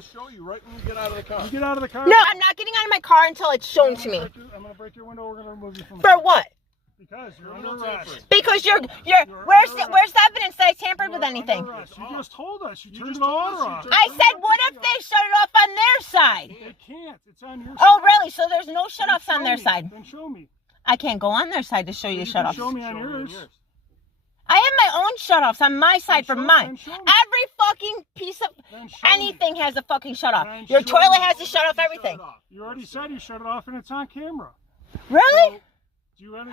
will show you right when you get out of the car. You get out of the car. No, I'm not getting out of my car until it's shown to me. I'm gonna break your window. We're gonna remove you from. For what? Because you're under arrest. Because you're where's the evidence that I tampered with anything? You just told us. You turned the water off. I said, what if they shut it off on their side? They can't. It's on your side. Oh, really? So there's no shut-offs on their side? Then show me. I can't go on their side to show you the shut-offs. Show me on yours. I have my own shut-offs on my side for mine. Every fucking piece of anything has a fucking shut-off. Your toilet has to shut off everything. You already said you shut it off and it's on camera. Really?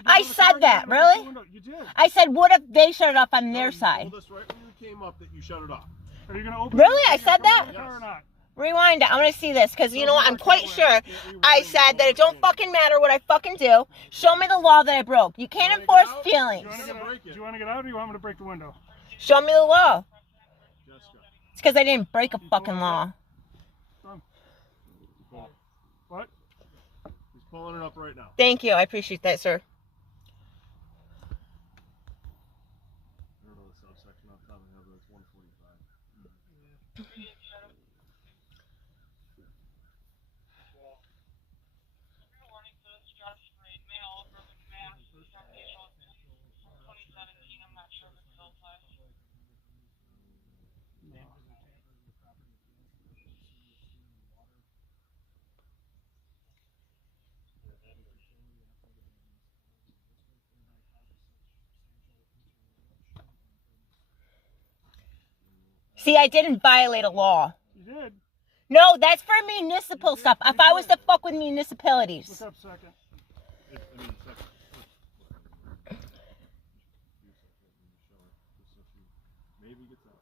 I said that, really? You did. I said, what if they shut it off on their side? You told us right when you came up that you shut it off. Are you gonna open Really? I said that? or not? Rewind it. I want to see this because, you know what, I'm quite sure I said that it don't fucking matter what I fucking do. Show me the law that I broke. You can't enforce feelings. Do you want to get out or do you want me to break the window? Show me the law. It's because I didn't break a fucking law. What? He's pulling it up right now. Thank you. I appreciate that, sir. I don't know the subsection off the top of my head, but it's 145. See, I didn't violate a law. You did. No, that's for municipal stuff. If I was to fuck with municipalities. Look up second. Maybe gets out.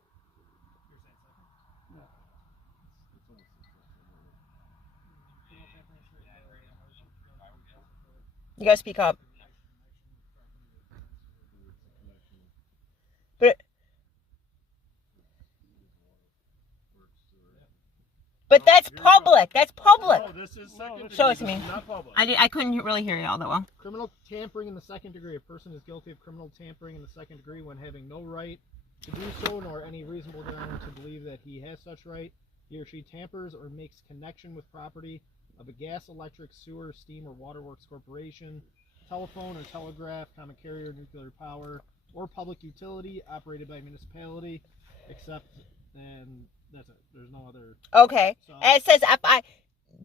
You gotta speak up. But that's public. That's public. No, this is second Show it to degree. me. This is not public. I couldn't really hear you all that well. Criminal tampering in the second degree. A person is guilty of criminal tampering in the second degree when having no right to do so, nor any reasonable ground to believe that he has such right. He or she tampers or makes connection with property of a gas, electric, sewer, steam, or waterworks corporation, telephone or telegraph, common carrier, nuclear power, or public utility operated by a municipality, except, and that's it. There's no other. Okay. So, And it says if I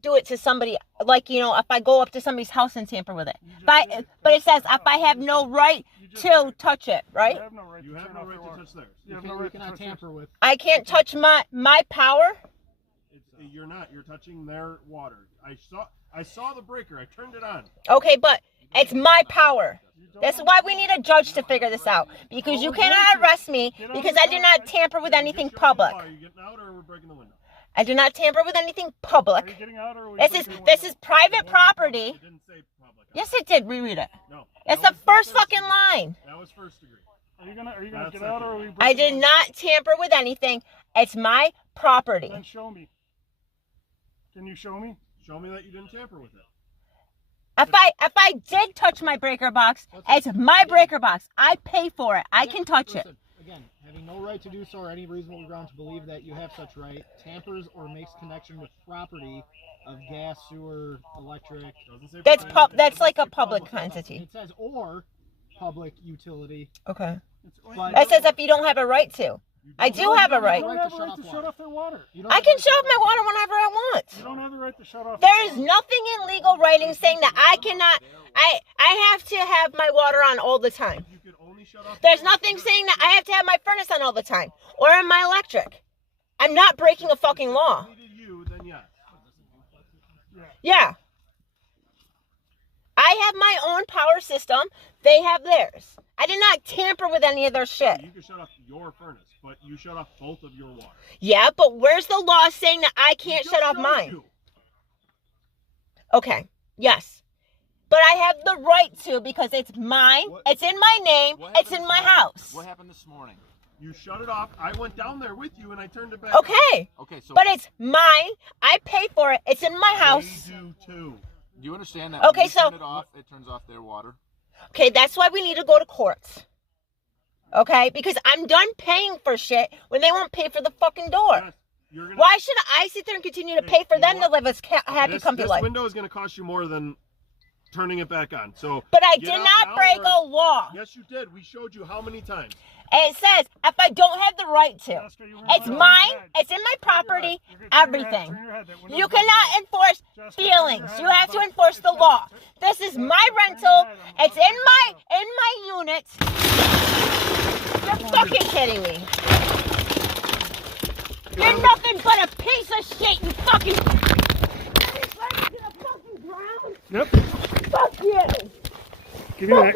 do it to somebody, like, you know, if I go up to somebody's house and tamper with it. But it says if I have no right to touch it, right? You have no right to touch theirs. you cannot tamper with. I can't touch my power? You're not. You're touching their water. I saw the breaker. I turned it on. Okay, but it's my power. That's why we need a judge to figure this out. Because you cannot arrest me because I did not tamper with anything public. Are you getting out or are we breaking the window? I did not tamper with anything Are you public. getting out or are we This is private property. It didn't say public. Yes, it did. Reread it. No. It's That the was first fucking line. That was first degree. Are you gonna get out or are we breaking I the did window? not tamper with anything. It's my property. Then show me. Can you show me? Show me that you didn't tamper with it. If I did touch my breaker box, it's my breaker box. I pay for it. I can touch it. Listen, again, having no right to do so or any reasonable ground to believe that you have such right, tampers or makes connection with property of gas, sewer, electric. That's like a public entity. It says or public utility. Okay. But It says if you don't have a right to. I do have a right. You don't have a right to shut off their water. I can shut off my water whenever I want. You don't have the right to shut off. There is nothing in legal writing saying that I cannot. I have to have my water on all the time. You could only shut off. There's nothing saying that I have to have my furnace on all the time or in my electric. I'm not breaking a fucking law. Needed you, then yes. Yeah. I have my own power system. They have theirs. I did not tamper with any of their shit. You can shut off your furnace, but you shut off both of your water. Yeah, but where's the law saying that I can't shut off mine? Okay, yes. But I have the right to because it's mine. It's in my name. It's in my house. What happened this morning? You shut it off. I went down there with you and I turned it back. Okay. Okay, so But it's mine. I pay for it. It's in my house. They do too. do you understand that? Okay, when you so- turn it off, it turns off their water. Okay, that's why we need to go to courts. Okay, because I'm done paying for shit when they won't pay for the fucking door. Yes. You're gonna, Why should I sit there and continue to pay for you know them to live a happy, this comfy life? window is going to cost you more than turning it back on. So, But I get did out not now break or- a law. Yes, you did. We showed you how many times. And it says if I don't have the right to, Jessica, you it's turn your mine. head. It's in my property. You're gonna turn your head, Everything. turn your head, that window's You about to cannot go. enforce Jessica, turn your feelings. head, You I'm have to about- enforce the it's law. Jessica, This is Jessica, my turn your rental. head, I'm It's about in to my go. unit. You're fucking kidding me. You're nothing but a piece of shit. You fucking. Yep. Fuck you. Give me that.